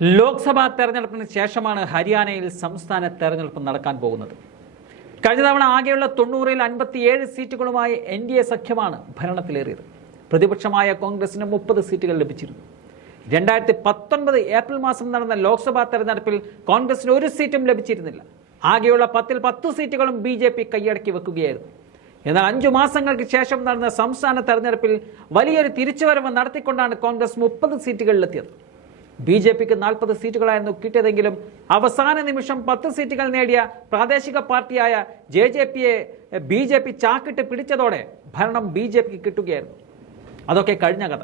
ലോക്സഭാ തെരഞ്ഞെടുപ്പിന് ശേഷമാണ് ഹരിയാനയിൽ സംസ്ഥാന തെരഞ്ഞെടുപ്പ് നടക്കാൻ പോകുന്നത്. കഴിഞ്ഞ തവണ ആകെയുള്ള തൊണ്ണൂറിൽ അൻപത്തിയേഴ് സീറ്റുകളുമായി എൻ ഡി എ സഖ്യമാണ് ഭരണത്തിലേറിയത്. പ്രതിപക്ഷമായ കോൺഗ്രസിന് മുപ്പത് സീറ്റുകൾ ലഭിച്ചിരുന്നു. രണ്ടായിരത്തി പത്തൊൻപത് ഏപ്രിൽ മാസം നടന്ന ലോക്സഭാ തെരഞ്ഞെടുപ്പിൽ കോൺഗ്രസിന് ഒരു സീറ്റും ലഭിച്ചിരുന്നില്ല. ആകെയുള്ള പത്തിൽ പത്ത് സീറ്റുകളും ബി ജെ പി കൈയടക്കി വെക്കുകയായിരുന്നു. എന്നാൽ അഞ്ചു മാസങ്ങൾക്ക് ശേഷം നടന്ന സംസ്ഥാന തെരഞ്ഞെടുപ്പിൽ വലിയൊരു തിരിച്ചുവരവ് നടത്തിക്കൊണ്ടാണ് കോൺഗ്രസ് മുപ്പത് സീറ്റുകളിലെത്തിയത്. ബി ജെ പിക്ക് നാൽപ്പത് സീറ്റുകളായിരുന്നു കിട്ടിയതെങ്കിലും അവസാന നിമിഷം പത്ത് സീറ്റുകൾ നേടിയ പ്രാദേശിക പാർട്ടിയായ ജെ ജെ പിയെ ബി ജെ പി ചാക്കിട്ട് പിടിച്ചതോടെ ഭരണം ബി ജെ പിക്ക് കിട്ടുകയായിരുന്നു. അതൊക്കെ കഴിഞ്ഞ കഥ.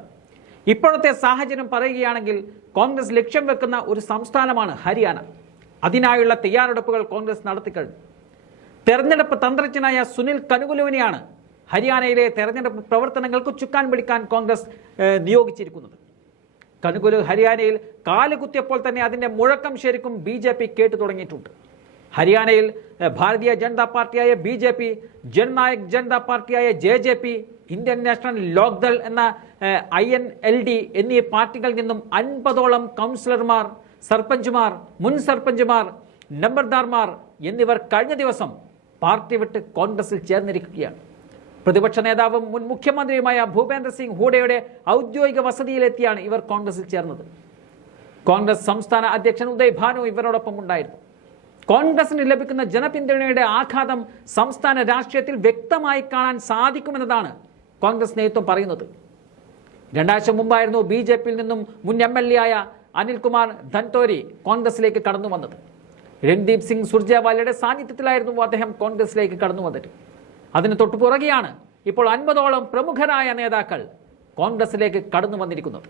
ഇപ്പോഴത്തെ സാഹചര്യം പറയുകയാണെങ്കിൽ കോൺഗ്രസ് ലക്ഷ്യം വെക്കുന്ന ഒരു സംസ്ഥാനമാണ് ഹരിയാന. അതിനായുള്ള തയ്യാറെടുപ്പുകൾ കോൺഗ്രസ് നടത്തിക്കഴിഞ്ഞു തെരഞ്ഞെടുപ്പ് തന്ത്രജ്ഞനായ സുനിൽ കനുകുലുവിനെയാണ് ഹരിയാനയിലെ തെരഞ്ഞെടുപ്പ് പ്രവർത്തനങ്ങൾക്ക് ചുക്കാൻ പിടിക്കാൻ കോൺഗ്രസ് നിയോഗിച്ചിരിക്കുന്നത്. കനുകുലു ഹരിയാനയിൽ കാൽ കുത്തിയപ്പോൾ തന്നെ അതിന്റെ മുഴക്കം ശരിക്കും ബി ജെ പി കേട്ടു തുടങ്ങിയിട്ടുണ്ട്. ഹരിയാനയിൽ Bharatiya Janata പാർട്ടിയായ B J P Jannayak Janata പാർട്ടിയായ J J P Indian National Lokdal എന്ന ഐ എൻ എൽ ഡി എന്നീ പാർട്ടികളിൽ നിന്നും അൻപതോളം കൗൺസിലർമാർ സർപഞ്ചുമാർ മുൻ സർപഞ്ചുമാർ നമ്പർദാർമാർ എന്നിവർ കഴിഞ്ഞ ദിവസം പാർട്ടി വിട്ട് കോൺഗ്രസിൽ ചേർന്നിരിക്കുകയാണ്. പ്രതിപക്ഷ നേതാവും മുൻ മുഖ്യമന്ത്രിയുമായ ഭൂപേന്ദ്ര സിംഗ് ഹൂഡയുടെ ഔദ്യോഗിക വസതിയിലെത്തിയാണ് ഇവർ കോൺഗ്രസിൽ ചേർന്നത്. കോൺഗ്രസ് സംസ്ഥാന അധ്യക്ഷൻ ഉദയ് ഭാനു ഇവരോടൊപ്പം ഉണ്ടായിരുന്നു. കോൺഗ്രസിന് ലഭിക്കുന്ന ജനപിന്തുണയുടെ ആഘാതം സംസ്ഥാന രാഷ്ട്രീയത്തിൽ വ്യക്തമായി കാണാൻ സാധിക്കുമെന്നതാണ് കോൺഗ്രസ് നേതൃത്വം പറയുന്നത്. രണ്ടാഴ്ച മുമ്പായിരുന്നു ബി ജെ പിയിൽ നിന്നും മുൻ എം എൽ എ ആയ അനിൽകുമാർ ധൻതോരി കോൺഗ്രസിലേക്ക് കടന്നു വന്നത്. രൺദീപ് സിംഗ് സുർജേവാലയുടെ സാന്നിധ്യത്തിലായിരുന്നു അദ്ദേഹം കോൺഗ്രസിലേക്ക് കടന്നു വന്നത്. അതിന് തൊട്ടു പുറകെയാണ് ഇപ്പോൾ അൻപതോളം പ്രമുഖരായ നേതാക്കൾ കോൺഗ്രസിലേക്ക് കടന്നു വന്നിരിക്കുന്നത്.